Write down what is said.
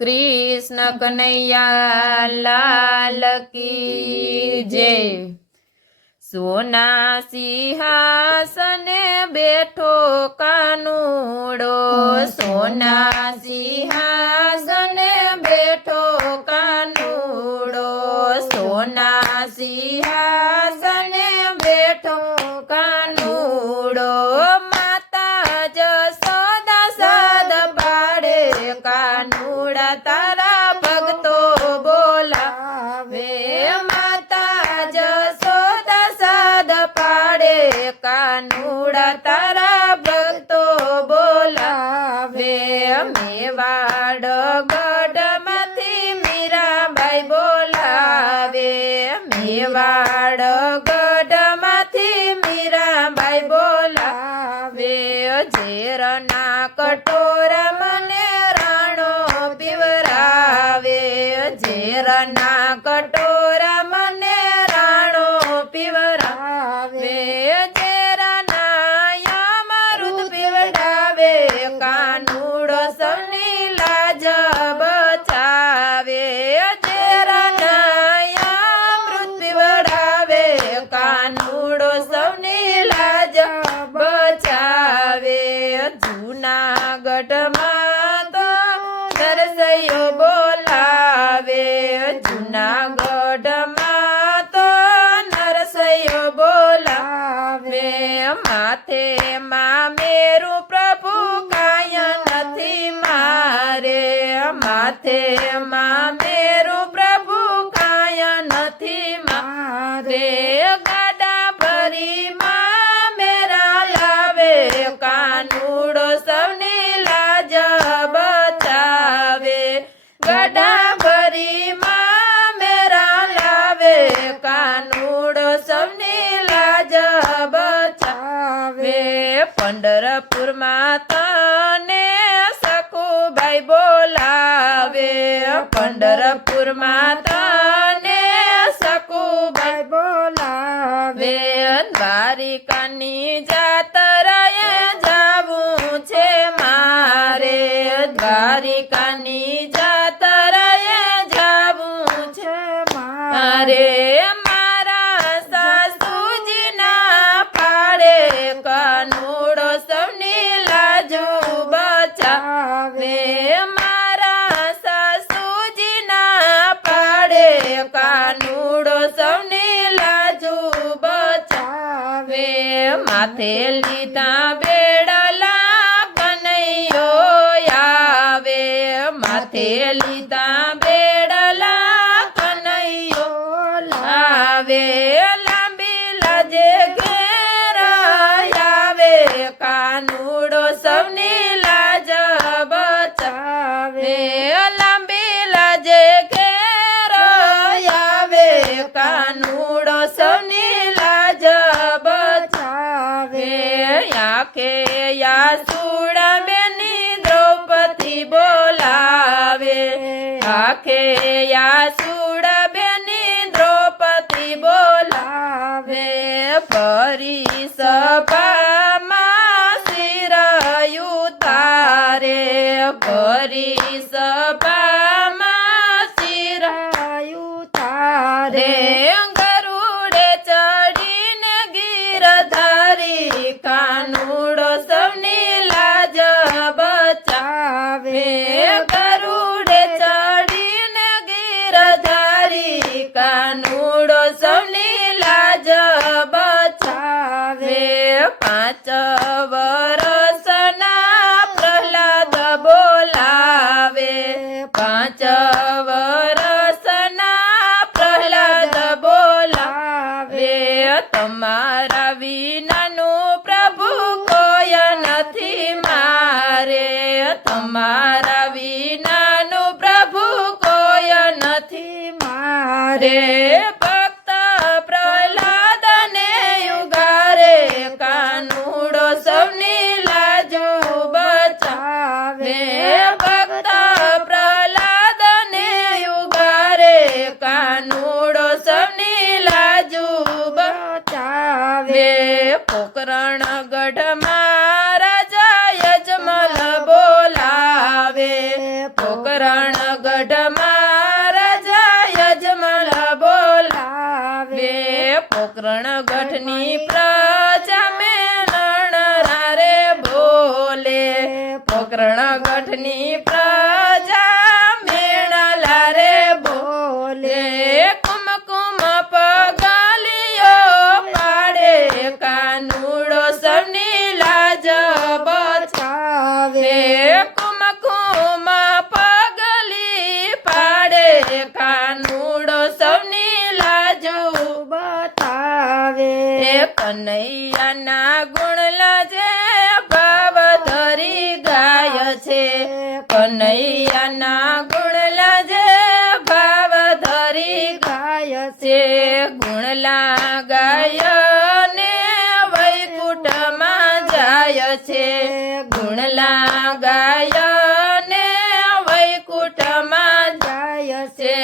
कृष्ण कन्हैया लाल की जय। सोना सिंहासने बैठो कानूड़ो, सोना सिंहासने बैठो कानूड़ो, सोना सिंहासने बैठो कानूड़ो। माता जसोदा सद पाड़े कानूड़ा तारा भक्तो बोलावे, माता जसोदा सद पाड़े कानूड़ा तारा भक्तो बोलावे। मेवाड़ गढ़मांथी मीराबाई बोलावे, मेवाड़ गढ़मांथी मीराबाई बोलावे। ઝેરના કટોરા મને રાણો પીવરાવે, ઝેરના કટોરા મને રાણો પીવરાવે, ઝેરના અમૃત પીવડાવે, કાનુડો સૌની લાજ બચાવે, ઝેરના અમૃત પીવડાવે, કાનુડો સૌની લાજ બચાવે। જૂનાગઢમાં તો નરસૈયો બોલાવે, જૂનાગઢમાં તો નરસૈયો બોલાવે। માથે માં મેરું પ્રભુ કાંઈ નથી મારે, માથે માં મેરું પ્રભુ કાંઈ નથી મારે। ગાડા ભરી માં મેરા લાવે, કાનુડો સૌની લાજ બચાવે, ગાડા ભરી માં મેરા લાવે, કાનુડો સૌની લાજ બચાવે। પંઢરપુરમાં તને સખુબાઈ બોલાવે, પંઢરપુરમાં તને સખુબાઈ બોલાવે। દ્વારિકાની જાતરાએ જાવું છે મારે, દ્વારિકાની જાતરાએ જાવું છે મારે। મારા સાસુજીના પાડે કાનુડો સૌની લાજો બચાવે, મારા સાસુજીના પાડે કાનુડો સૌની લાજો બચાવે। માથે લીધા બેડલા કનૈયો આવે, માથે લીધા બેડલા કનૈયો લાવે, લાંબી લાજે ઘેર આવે, કાનુડો સૌની લાજ બચાવે, લાંબી લાજે ઘેર આવે, કાનુડો સૌની લાજ બચાવે। આંખે યાસુડા બેની દ્રૌપદી બોલાવે, આંખે યાસુડા બેની દ્રૌપદી બોલાવે। ભરી સભામાં શિર ઉતારે, ભરી સભામાં શિર ઉતારે। ગરુડે ચડીને ગીરધારી કાનુડો સૌની લાજ બચાવે, ગરુડે ચડીને ગીરધારી કાનુડો સૌની લાજ બચાવે। 5 વર્ષના પ્રહલાદ બોલાવે, 5 વર્ષના પ્રહલાદ બોલાવે। તમારા વિનાનું પ્રભુ કોઈ નથી મારે, તમારા વિનાનું પ્રભુ કોઈ નથી મારે। ભક્ત પ્રહલાદને યુગારે કાનુડો સૌની લાજો બચાવે, ભક્ત પ્રહલાદને યુગારે કાનુડો સૌની લાજો બચાવે। પોકરણગઢમાં રાજા યજમલ બોલાવે, પોકરણ ગઢમાં રાજા યજમલ બોલાવે પોકરણ ગઢની પ્રજા મેલણ રે બોલે પોકરણ ગઢની પ્રજા મેળા રે બોલે કુમકુમ પગલિયો પાડે કાનુડો સૌની લાજ બચાવે કુમકુમ પગલી પાડે કાનુડો સૌની લાજો બતાવે કનૈયાના ગુણ લાજે ભાવ ધરી ગાય છે કનૈયાના ગુણ લાજે ભાવ ધરી ગાય છે ગુણલા ગાય ને વૈકુંઠમાં જાય છે ગુણલા ગાય ને વૈકુંઠમાં જાય છે